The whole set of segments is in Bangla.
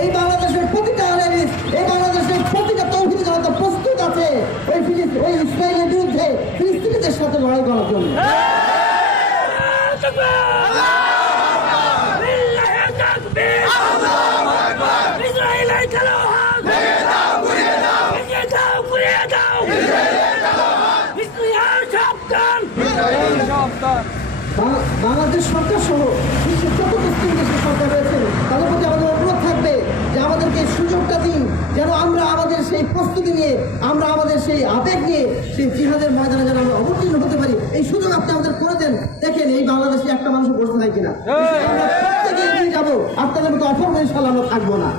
এই বাংলাদেশের প্রতিটা আহলে এই বাংলাদেশের প্রতিটা তৌহিদ জনতা প্রস্তুত আছে ওই ফিলিস্তিন ওই ইসরায়েলের বিরুদ্ধে ফিলিস্তিনিদের সাথে লড়াই করার জন্য। বাংলাদেশ সরকার সহ বিশ্বের যত মুসলিম দেশের সরকার রয়েছে, তাদের প্রতি আমাদের অনুরোধ থাকবে যে আমাদেরকে সুযোগটা দিন যেন আমরা আমাদের সেই প্রস্তুতি নিয়ে আমরা আমাদের সেই আবেগ নিয়ে সেই জিহাদের ময়দানে যেন আমরা অবতীর্ণ হতে পারি। এই সুযোগ আপনি আমাদের করে দেন। দেখেন এই বাংলাদেশে একটা মানুষ বসে থাকে কিনা। প্রত্যেকে এগিয়ে যাব? আপনাদের মতো অফর্ম ইনশাল্লাহ আমরা থাকব না।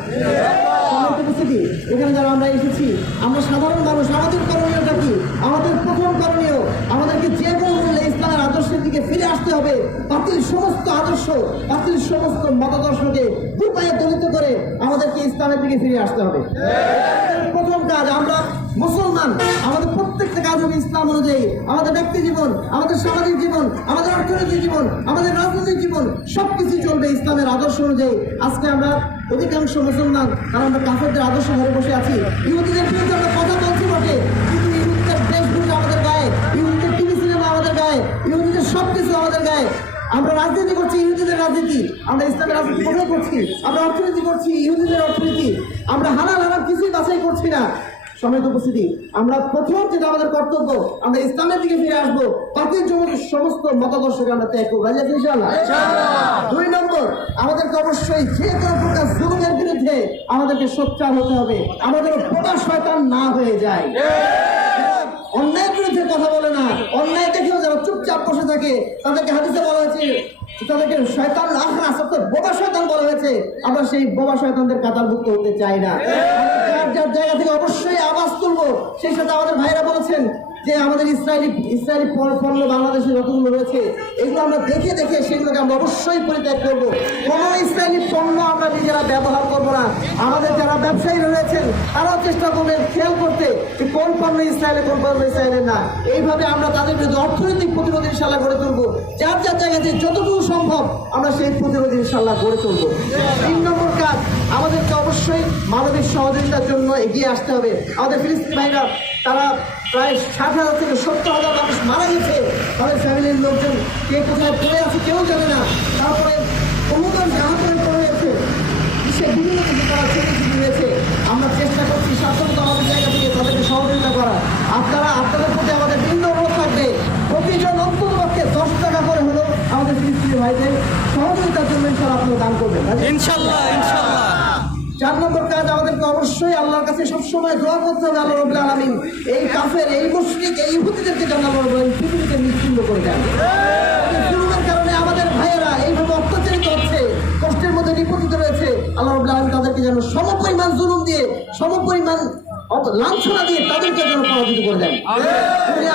এখানে যারা আমরা এসেছি আমরা সাধারণ মানুষ আমাদের করণীয়টা কি আমাদের প্রথম করণীয় আমাদেরকে যে কোনো মূল্যে ইসলামের আদর্শের দিকে ফিরে আসতে হবে। বাতিল সমস্ত আদর্শ, বাতিল সমস্ত মতাদর্শকে দুপায়ে দলিত করে আমাদেরকে ইসলামের দিকে ফিরে আসতে হবে। প্রথম কাজ, আমরা মুসলমান। আমাদের প্রত্যেকটা কাজ হবে ইসলাম অনুযায়ী। আমাদের ব্যক্তি জীবন, আমাদের সামাজিক জীবন, আমাদের অর্থনৈতিক জীবন, আমাদের রাজনৈতিক জীবন সবকিছু চলবে ইসলামের আদর্শ অনুযায়ী। আজকে আমরা অধিকাংশ মুসলমান, কারণ আমরা কাফেরদের আদর্শ ঘরে বসে আছি। ইহুদিদের বিরুদ্ধে আমরা কথা রাজনীতি আমরা ইসলামের রাজনীতি কোথায় করছি আমরা অর্থনীতি করছি ইহুদিদের অর্থনীতি। আমরা হালাল হারাম কিছুই বাছাই করছি না। সমেত উপস্থিতি আমরা প্রথম যেটা আমাদের কর্তব্য আমরা ইসলামের দিকে ফিরে আসব। বাকির জন্য সমস্ত মতাদর্শকে আমরা ত্যাগ করব। ইনশাআল্লাহ? দুই নম্বর আমাদেরকে অবশ্যই যে কোনো প্রকার জুলুমের বিরুদ্ধে আমাদেরকে সোচ্চার হতে হবে। আমাদের বড় শয়তান না হয়ে যায়। বিরুদ্ধে কথা বলে না। অন্যায় দেখেও যারা চুপচাপ বসে থাকে, তাদেরকে হাদিসে বলা হয়েছে তাদেরকে শয়তান আখরা বোবা শয়তান বলা হয়েছে। আমরা সেই বোবা শয়তানদের কাতারভুক্ত হতে চাই না। যার যার জায়গা থেকে অবশ্যই আওয়াজ তুলবো। সেই সাথে আমাদের ভাইরা বলেছেন যে আমাদের ইসরায়েলি ইসরায়েলি পণ্য বাংলাদেশে যতগুলো রয়েছে এগুলো আমরা দেখে দেখে সেগুলোকে আমরা অবশ্যই পরিত্যাগ করব। কোনো ইসরায়েলি পণ্য আমরা নিজেরা ব্যবহার করব না। আমাদের যারা ব্যবসায়ী রয়েছেন তারাও চেষ্টা করবেন খেয়াল করতে যে কোন পণ্য ইসরায়েলে কোন পণ্য ইসরায়েলের না। এইভাবে আমরা তাদের বিরুদ্ধে অর্থনৈতিক প্রতিরোধ ইনশাল্লাহ গড়ে তুলবো। যার যার জায়গাতে যতটুকু সম্ভব আমরা সেই প্রতিরোধ ইনশাল্লাহ গড়ে তুলবো। তিন নম্বর কাজ, আমাদেরকে অবশ্যই মানবিক সহযোগিতার জন্য এগিয়ে আসতে হবে। আমাদের ফিলিস্তিন ভাইরা, তারা প্রায় ষাট হাজার থেকে সত্তর হাজার মানুষ মারা গেছে। তাদের ফ্যামিলির লোকজন কে কোথায় পড়ে আছে কেউ জানে না। তারপরে অনুদান যাহা করে পড়ে আছে। বিশ্বের বিভিন্ন দেশে তারা ছেড়ে রয়েছে আমরা চেষ্টা করছি সাধ্যমতো আমাদের জায়গা থেকে তাদেরকে সহযোগিতা করা আপনারা, আপনাদের প্রতি আমাদের ভিন্ন অনুরোধ থাকবে প্রতিজন অন্ততপক্ষে দশ টাকা করে হলেও আমাদের ভাইদের সহযোগিতার জন্য ইনশাল্লাহ আপনারা দান করবেন। ইনশাল্লাহ ইনশাল্লাহ। চার নম্বর কাজ আমাদেরকে অবশ্যই আল্লাহর কাছে সবসময় দোয়া করতে হবে আল্লাহ রবুল্লা আলমিন। এই কাফের এই মুশরিক এই ইহুদিদেরকে যেন আল্লাহ রবুল্লা পৃথিবীতে নিশ্চিন্ত করে দেন। জুলুমের কারণে আমাদের ভাইয়েরা এইভাবে অত্যাচারিত হচ্ছে কষ্টের মধ্যে নিপতিত রয়েছে। আল্লাহ রবুল্লা আলমিন তাদেরকে যেন সমপরিমাণ জুলুম দিয়ে সমপরিমাণ লাঞ্ছনা দিয়ে তাদেরকে যেন পরাজিত করে দেন।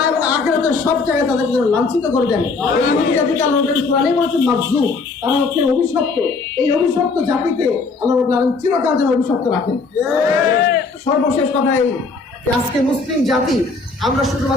এবং আখেরাতের সব জায়গায় তাদেরকে যেন লাঞ্ছিত করে দেন। এই ইহুদি জাতিকে আল্লাহ বলছেন কোরআনে বলেছেন মাজলুম তারা হচ্ছে অভিশপ্ত। এই অভিশপ্ত জাতিকে আল্লাহ রবুল্লা আলম চিরকাল যেন অভিশপ্ত রাখেন। সর্বশেষ কথা এই যে আজকে মুসলিম জাতি আমরা শুধুমাত্র